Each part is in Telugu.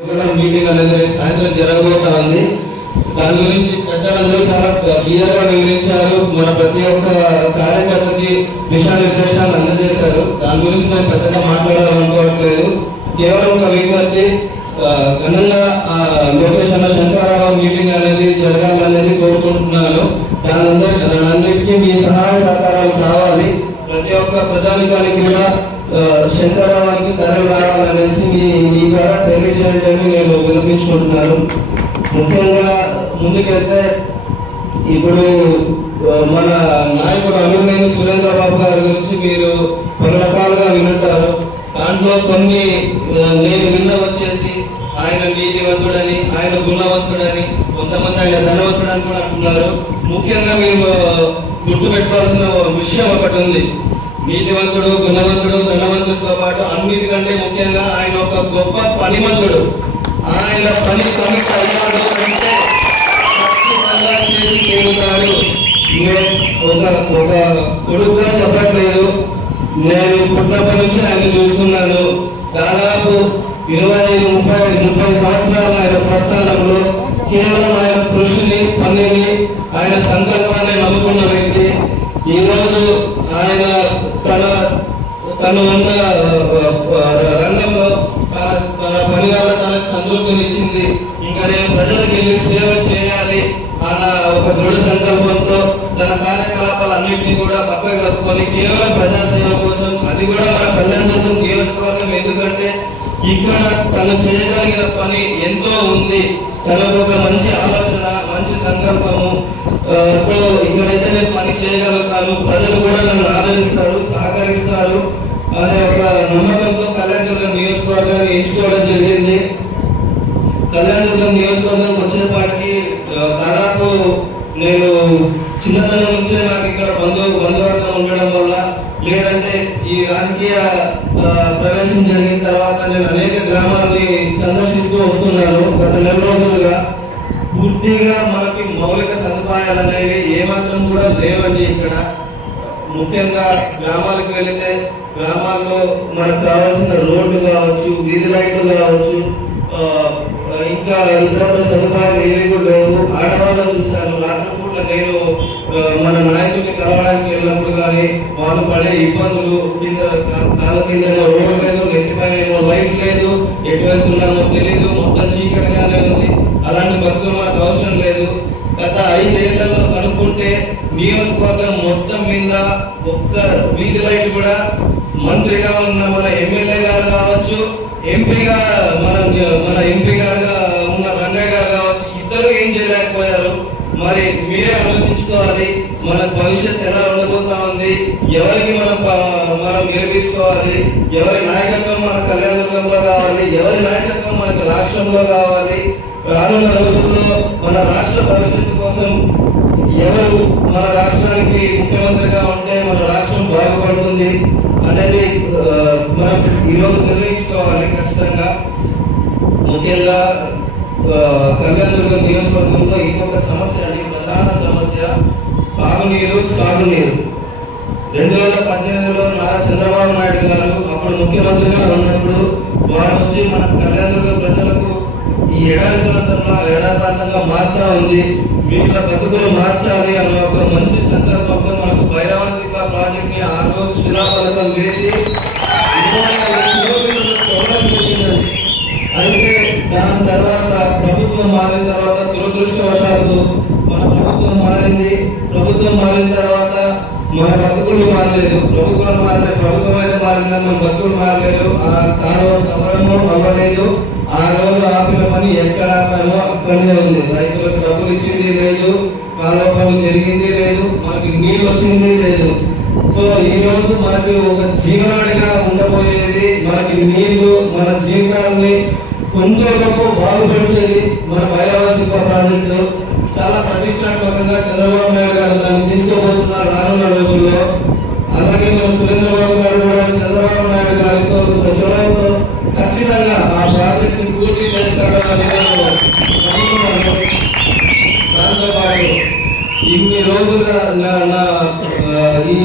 మీటింగ్ అనేది సాయంత్రం జరగబోతా ఉంది. దాని గురించి పెద్దలందరూ చాలా క్లియర్ గా వివరించారు. మన ప్రతి ఒక్క కార్యకర్తకి దిశానిర్దేశాలు అందజేశారు. దాని గురించి నేను పెద్దగా మాట్లాడాలనుకోవట్లేదు. కేవలం ఒక విజ్ఞప్తి, ఘనంగా లోకేష్ అన్న శంకరారావు మీటింగ్ అనేది జరగాలనేది కోరుకుంటున్నాను. దానన్నిటికీ మీ సహాయ సహకారాలు కావాలి. ప్రతి ఒక్క ప్రజానికానికి కూడా శంకరారావుకి తరలి రావాలనేసి మీ ద్వారా తెలియజేయండి అని నేను వినిపించుకుంటున్నాను. ముఖ్యంగా ముందుకెళ్తే ఇప్పుడు మన నాయకుడు అమిర్నేని సురేంద్రబాబు గారి గురించి మీరు పలు రకాలుగా వినుంటారు. దాంట్లో కొన్ని నేను విన్న వచ్చేసి ఆయన నీతివంతుడని, ఆయన గుణవంతుడని, కొంతమంది ఆయన ధనవంతుడని కూడా అంటున్నారు. ముఖ్యంగా మీరు గుర్తుపెట్టుకోవాల్సిన విషయం ఒకటి ఉంది. నీతివంతుడు, గుణవంతుడు, ధనవంతుడితో పాటు అన్నిటికంటే ముఖ్యంగా ఆయన ఒక గొప్ప పనిమంతుడు. ఆయన పని అయ్యాడు అంటే ఖచ్చితంగా చేసి తీరుతాడు. ఒక కొడుకుగా చెప్పట్లేదు, నేను పుట్టినప్పటి నుంచి ఆయన చూస్తున్నాను. దాదాపు 25-30 సంవత్సరాల ఆయన ప్రస్థానంలో కేవలం ఆయన కృషిని, పనిని, ఆయన సంకల్పాన్ని నమ్ముకున్న వ్యక్తి. ఈరోజు ఆయన తను ఉన్న రంగంలో తన పని వల్ల తనకు సంతృప్తినిచ్చింది. ఇంకా నేను ప్రజలకు వెళ్ళి సేవ చేయాలి అన్న ఒక దృఢ సంకల్పంతో తన కార్యకలాపాలన్నింటినీ కూడా పక్కకు కలుపుకొని కేవలం ప్రజాసేవ కోసం, అది కూడా మన కళ్యాణదుర్గం నియోజకవర్గం. ఎందుకంటే ఇక్కడ తను చేయగలిగిన పని ఎంతో ఉంది. తనకు ఒక మంచి ఆలోచన, మంచి సంకల్పము తో ఇక్కడైతే నేను పని చేయగలుగుతాను, ప్రజలు కూడా నన్ను ఆదరిస్తారు, సహకరిస్తారు అనే ఒక నమ్మకంతో కళ్యాణదుర్గం నియోజకవర్గాన్ని ఎంచుకోవడం జరిగింది. కళ్యాణదుర్గం నియోజకవర్గం వచ్చేపాటికి దాదాపు నేను చిన్నతనం నుంచే నాకు ఇక్కడ బంధువర్గం ఉండడం వల్ల, లేదంటే ఈ రాజకీయ ప్రవేశం జరిగిన తర్వాత నేను అనేక గ్రామాలని సందర్శిస్తూ వస్తున్నాను. గత 4 రోజులుగా పూర్తిగా మనకి మౌలిక సదుపాయాలు అనేవి ఏమాత్రం కూడా లేవండి ఇక్కడ. ముఖ్యంగా గ్రామాలకు వెళితే గ్రామాల్లో మనకు కావాల్సిన రోడ్లు కావచ్చు, వీధి లైట్లు కావచ్చు, ఇంకా ఇతర సదుపాయాలు ఏవి కూడా లేవు. ఆడవాళ్ళని చూశాను. రాత్రిపూట నేను మన నాయకుడిని కలవడానికి వెళ్ళినప్పుడు కానీ వాళ్ళు పడే ఇబ్బందులు, కాళ్ళ కింద రోడ్డు లేదు, నెత్తిపైన ఏమో లైట్ లేదు, ఎటు వెళ్తున్నామో తెలియదు, మొత్తం చీకటిగానే ఉంది. అలాంటి బతుకులు మనకు అవసరం లేదు. గత 5 ఏళ్లలో కనుక్కుంటే నియోజకవర్గం మొత్తం మీద ఒక్క వీధి లైట్ కూడా మంత్రిగా ఉన్న మన ఎమ్మెల్యే గారు కావచ్చు, ఎంపీగా మన ఎంపీ గారుగా ఉన్న రంగయ్య గారు కావచ్చు, ఇద్దరు ఏం చేయలేకపోయారు. మరి మీరే ఆలోచించుకోవాలి, మన భవిష్యత్తు ఎలా ఉండబోతా ఉంది, ఎవరికి మనం గెలిపించుకోవాలి, ఎవరి నాయకత్వం మన కళ్యాణదుర్గంలో కావాలి, ఎవరి నాయకత్వం మనకు రాష్ట్రంలో కావాలి. రానున్న రోజుల్లో మన రాష్ట్ర భవిష్యత్తు కోసం ఎవరు మన రాష్ట్రానికి ముఖ్యమంత్రిగా ఉంటే మన రాష్ట్రం బాగుపడుతుంది అనేది మనం ఈరోజు నిర్ణయించుకోవాలి ఖచ్చితంగా. ముఖ్యంగా కళ్యాణదుర్గం నియోజకవర్గంలో ఇంకొక సమస్య అండి, ప్రధాన సమస్య తాగునీరు, సాగునీరు. 2018లో నారా చంద్రబాబు నాయుడు గారు అప్పుడు ముఖ్యమంత్రిగా ఉన్నప్పుడు వారు వచ్చి మన కళ్యాణదుర్గం ప్రజలకు ఈ ఎడారి ప్రాంతంగా మారుతా ఉంది, వీళ్ళ బతుకులు మార్చాలి అన్న ఒక మంచి సంకల్పంతో మనకు భైరవాంతిక ప్రాజెక్ట్ ని ఆ రోజు శిలాఫలకం వేసి 25 కిలోమీటర్ల తొలగడం జరిగిందండి. అయితే దాని తర్వాత ప్రభుత్వం మారిన తర్వాత దురదృష్టవశాత్తు మన ప్రభుత్వం మారింది. ప్రభుత్వం మారిన తర్వాత మన బతుకులు మారలేదు. ప్రభుత్వం అయితే మారిన మన బతుకులు మారలేదు. ఆ కాలువ తవ్వడము అవ్వలేదు. ఆ రోజు ఆపిన పని ఎక్కడ ఆపామో అక్కడనే ఉంది. రైతులకు డబ్బులు ఇచ్చింది లేదు, కాలువ పని జరిగింది లేదు, మనకి నీళ్ళు వచ్చింది లేదు. సో ఈ రోజు మనకి ఒక జీవనాడిగా ఉండబోయేది, మనకి నీళ్లు, మన జీవితాలని కొంత గొప్ప బాగుపరిచేది మన భైరవాంతిక ప్రాజెక్టు. చాలా ప్రతిష్టాత్మకంగా చంద్రబాబు నాయుడు గారు దాన్ని తీసుకోబోతున్నారు రానున్న రోజుల్లో. అలాగే మన సురేంద్రబాబు గారు కూడా చంద్రబాబు నాయుడు గారితో చొరవతో ఖచ్చితంగా ఆ ప్రాజెక్ట్ ని పూర్తి చేస్తారని నేను నమ్ముతున్నాను. దాంతో పాటు ఇన్ని రోజులుగా ఈ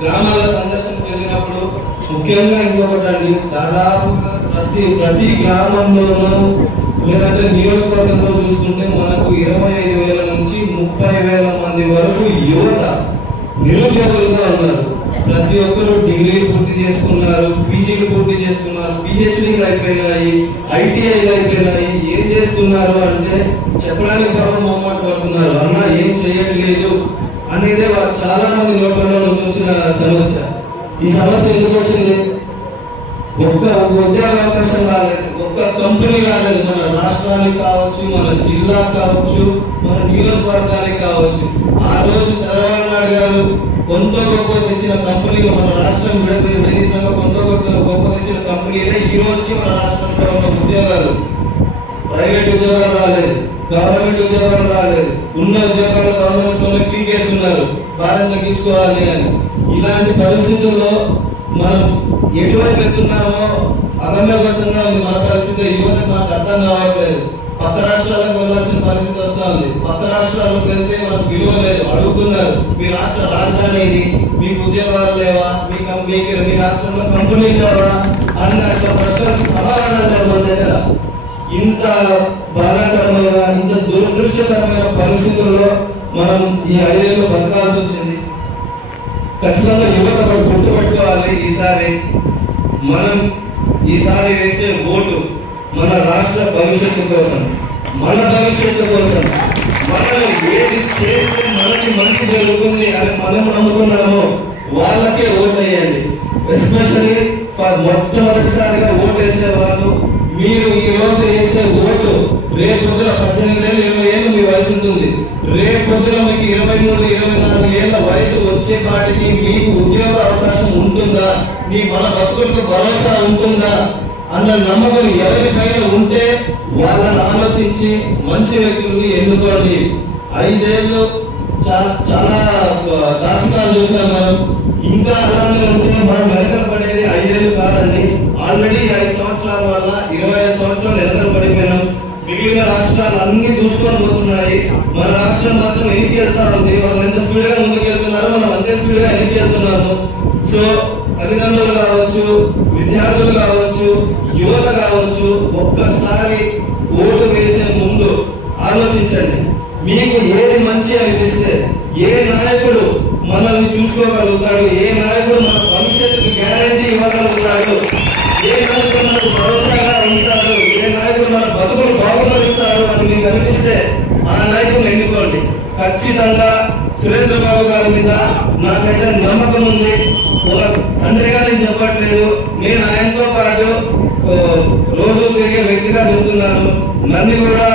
గ్రామాల సందర్శనకు వెళ్ళినప్పుడు ముఖ్యంగా ఇంకొకటి అండి, దాదాపు ప్రతి గ్రామంలోనూ లేదంటే నియోజకవర్గంలో చూసుకుంటే మనకు 25,000 నుంచి 30,000 మంది వరకు యువత నిరుద్యోగులుగా ఉన్నారు. ప్రతి ఒక్కరు డిగ్రీలు పూర్తి చేసుకున్నారు, పీజీలు పూర్తి చేసుకున్నారు, పిహెచ్డీలు అయిపోయినాయి, ఐటీఐలు అయిపోయినాయి. ఏం చేస్తున్నారు అంటే చెప్పడానికి పాపం మొహమాట పడుతున్నారు. అన్న ఏం చేయట్లేదు అనేదే చాలా మంది నోట్లలో నుంచి వచ్చిన సమస్య. ఈ సమస్య ఎందుకు వచ్చింది? ఒక్క ఉద్యోగ అవకాశం రాలేదు, ఒక్క కంపెనీ రాలేదు. మన రాష్ట్రానికి కావచ్చు, మన జిల్లా కావచ్చు, మన నియోజకవర్గానికి కావచ్చు. ఆ రోజు చంద్రబాబు నాయుడు గారు కొంత గొప్ప తెచ్చిన కంపెనీలు, మన రాష్ట్రం విడదీసినాక కొంత గొప్ప తెచ్చిన కంపెనీలే ఈ రోజుకి మన రాష్ట్రంలో ఉన్న ఉద్యోగాలు. ప్రైవేట్ ఉద్యోగాలు రాలేదు, గవర్నమెంట్ ఉద్యోగాలు రాలేదు. ఉన్న ఉద్యోగాలు గవర్నమెంట్ పీకేస్తున్నారు భారం తగ్గించుకోవాలి అని. ఇలాంటి పరిస్థితుల్లో మనం ఎటువైపు వెళ్తున్నామో అగమ్యగోచరంగా ఉంది మన పరిస్థితి. యువతకు మనకు అర్థం కావట్లేదు. పక్క రాష్ట్రాలకు వెళ్ళాల్సిన పరిస్థితి వస్తా ఉంది. పక్క రాష్ట్రాలకు వెళ్తే మనకు విలువ లేదు. అడుగుతున్నారు, మీ రాష్ట్ర రాజధాని ఏది, మీకు ఉద్యోగాలు లేవా, మీ రాష్ట్రంలో కంపెనీలు లేవా అన్న ప్రశ్నలకు సమాధానాలు లేవు మన దగ్గర. ఇంత బాధాకరమైన, ఇంత దురదృష్టకరమైన పరిస్థితుల్లో మనం ఈ 5 ఏళ్ళు బతకాల్సి వచ్చింది. ఖచ్చితంగా యువత గుర్తుపెట్టుకోవాలి. ఈసారి వేసే ఓటు మన రాష్ట్ర భవిష్యత్తు కోసం, మన భవిష్యత్తు కోసం, మనం ఏది చేస్తే మనకి మంచి జరుగుతుంది అని మనం నమ్ముతున్నామో వాళ్ళకే ఓటు వేయండి. ఎస్పెషల్లీ మొట్టమొదటిసారిగా ఓటు వేసే వాళ్ళు, మీరు ఈ రోజు వేసే ఓటు రేపు పొద్దున 18 ఏళ్ళు 20 ఏళ్ళు మీ వయసు ఉంటుంది. రేపు పొద్దున మీకు 23, 24 ఏళ్ల వయసు వచ్చే పాటికి మీకు ఉద్యోగ అవకాశం ఉంటుందా, మీ మన బతుకులకు భరోసా ఉంటుందా అన్న నమ్మకం ఎవరిపైన ఉంటే వాళ్ళని ఆలోచించి మంచి వ్యక్తుల్ని ఎన్నుకోండి. 5 ఏళ్ళు చాలా దాసకాలు చూసాం మనం. ఇంకా అలానే ఉంటే మనం వెనకలు పడేది 5 ఏళ్ళు కాదండి. ఆల్రెడీ 5 సంవత్సరాల వల్ల 25 సంవత్సరాలు వెనకలు పడిపోయినాం. మిగిలిన రాష్ట్రాలు అన్ని చూసుకొని పోతున్నాయి. మన రాష్ట్రం మాత్రం వెనక్కి వెళ్తా ఉంది. వాళ్ళు ఎంత స్పీడ్ గా ముందుకు వెళ్తున్నారో మనం అంతే స్పీడ్ గా వెనక్కి వెళ్తున్నాము. సో తల్లిదండ్రులు కావచ్చు, విద్యార్థులు కావచ్చు, యువత కావచ్చు, ఒక్కసారి ఓటు వేసే ముందు ఆలోచించండి. మీకు ఏది మంచి అనిపిస్తే, ఏ నాయకుడు మనల్ని చూసుకోగలుగుతాడు, ఏ నాయకుడు మన భవిష్యత్తుకు గ్యారంటీ ఇవ్వగలుగుతాడు, ఏ నాయకుడు మనకు భరోసాగా ఉంటాడు, ఏ నాయకుడు మన బతుకులు బాగుపరుస్తాడు అని మీకు అనిపిస్తే ఆ నాయకుడిని ఎన్నుకోండి. ఖచ్చితంగా సురేంద్ర బాబు గారి మీద నాకైతే నమ్మకం ఉంది. ఒక తండ్రిగా నేను చెప్పట్లేదు, నేను ఆయనతో పాటు రోజు తిరిగే వ్యక్తిగా చెప్తున్నాను. నన్ను కూడా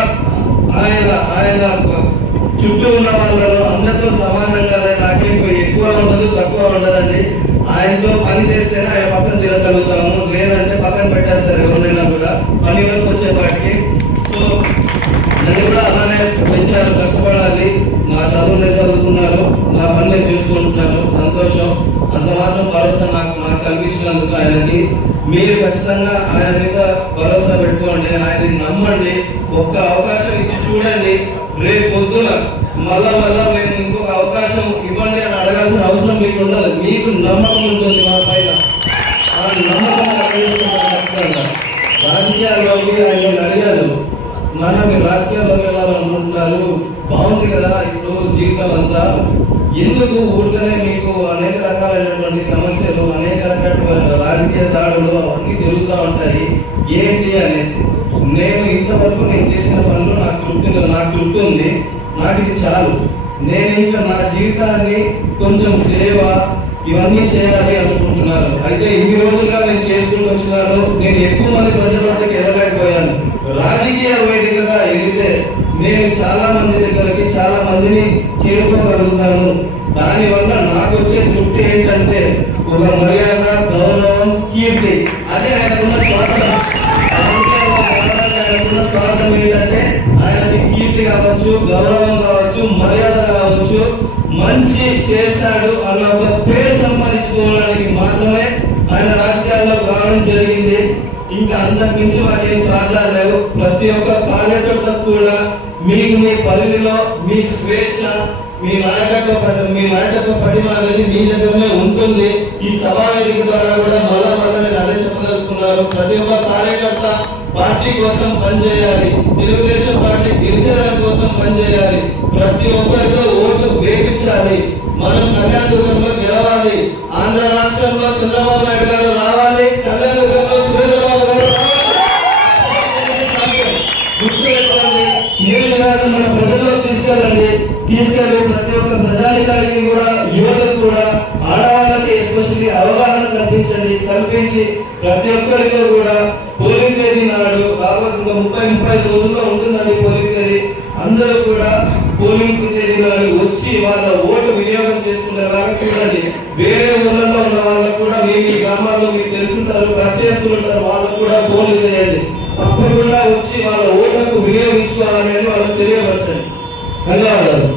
ఆయన చుట్టూ ఉన్న వాళ్ళలో అందరితో సమానంగా, నాకేం ఎక్కువ ఉండదు తక్కువ ఉండదండి. ఆయనతో పని చేస్తేనే ఆయన పక్కన తిరగలుగుతాము, లేదంటే పక్కన పెట్టేస్తారు ఎవరినైనా కూడా పని వరకు వచ్చేపాటికి. సో నన్ను కూడా అలానే పెంచారు, కష్టపడాలి. నా చదువు నేను చదువుకున్నాను, నా పని నేను చూసుకుంటున్నాను, సంతోషం. అంత మాత్రం భరోసా నాకు కల్పించినందుకు ఆయనకి. మీరు ఖచ్చితంగా ఆయన మీద భరోసా పెట్టుకోండి, ఆయన్ని నమ్మండి, ఒక్క అవకాశం ఇచ్చి చూడండి. రేపు పొద్దున మళ్ళా మేము ఇంకొక అవకాశం ఇవ్వండి అని అడగాల్సిన అవసరం మీకు ఉండదు. మీకు నమ్మకం ఉంటుంది మన పైన. ఆ నమ్మకం ఖచ్చితంగా రాజకీయాల్లోకి ఆయన అడిగారు, మీరు రాజకీయాల్లోకి వెళ్ళాలనుకుంటున్నారు, బాగుంది కదా ఇప్పుడు జీవితం అంతా, ఎందుకు ఊరికనే మీకు అనేక రకాలైనటువంటి సమస్యలు, అనేక రకాల రాజకీయ దాడులు అవన్నీ జరుగుతూ ఉంటాయి ఏంటి అనేసి. నేను ఇంతవరకు నేను చేసిన పనులు నాకు తృప్తి ఉంది, నాకు ఇది చాలు. నేను ఇంకా నా జీవితాన్ని కొంచెం సేవ ఇవన్నీ చేయాలి అనుకుంటున్నాను. అయితే ఇన్ని రోజులుగా నేను చేసుకుంటూ వచ్చినాను. నేను ఎక్కువ మంది ప్రజల వద్దకు వెళ్ళలేకపోయాను. రాజకీయ వేదికగా ఎదిగితే నేను చాలా మంది దగ్గరికి, చాలా మందిని చేరుకోగలుగుతాను. దానివల్ల నాకు వచ్చే తృప్తి ఏంటంటే ఒక మర్యాద, గౌరవం, కీర్తి. అదే ఆయనకున్న స్వార్థం. ఆయనకున్న స్వార్థం ఏంటంటే ఆయనకి కీర్తి కావచ్చు, గౌరవం కావచ్చు, మర్యాద కావచ్చు, మంచి చేశాడు అన్న ఒక పేరు సంపాదించుకోవడానికి మాత్రమే ఆయన రాజకీయాల్లోకి రావడం జరిగింది. ఇంకా అంతకు మించి మాకేం స్వార్థాలు లేవు. ప్రతి ఒక్క కార్యకర్తకు కూడా మీకు మీ పరిధిలో మీ స్వేచ్ఛ, మీ నాయకత్వ పటిమ అనేది మీ దగ్గరనే ఉంటుంది. ఈ సభా వేదిక ద్వారా కూడా మళ్ళా నేను అదే చెప్పదలుచుకున్నాను. ప్రతి ఒక్క కార్యకర్త పార్టీ కోసం పనిచేయాలి, తెలుగుదేశం పార్టీ గెలిచేదాని కోసం పనిచేయాలి, ప్రతి ఒక్కరిలో ఓట్లు వేయించాలి. మనం కళ్యాణదుర్గంలో గెలవాలి. ఆంధ్ర రాష్ట్రంలో చంద్రబాబు నాయుడు గారు రావాలి, కళ్యాణదుర్గంలో సురేంద్రబాబు గారు ఏ విధానం మన ప్రజల్లో తీసుకెళ్ళి ప్రతి ఒక్క ప్రజానికానికి కూడా, యువతకు కూడా, ఆడవాళ్ళకి ఎస్పెషల్లీ అవగాహన కల్పించి ప్రతి ఒక్కరిలో కూడా పోలింగ్ తేదీ నాడు ఇంకా 30-35 రోజుల్లో ఉంటుందండి పోలింగ్ తేదీ. అందరూ కూడా పోలింగ్ తేదీ నాడు వచ్చి వాళ్ళ ఓటు వినియోగం చేసుకునేలాగా చూడండి. వేరే ఊళ్ళలో ఉన్న వాళ్ళకు కూడా మీ గ్రామాల్లో మీకు తెలుసుంటారు, పరిచయస్తులుంటారు, వాళ్ళకు కూడా ఫోన్లు చేయండి. తప్పకుండా వచ్చి వాళ్ళ ఓటుకు వినియోగించుకోవాలి అని వాళ్ళకి తెలియపరచండి. ధన్యవాదాలు.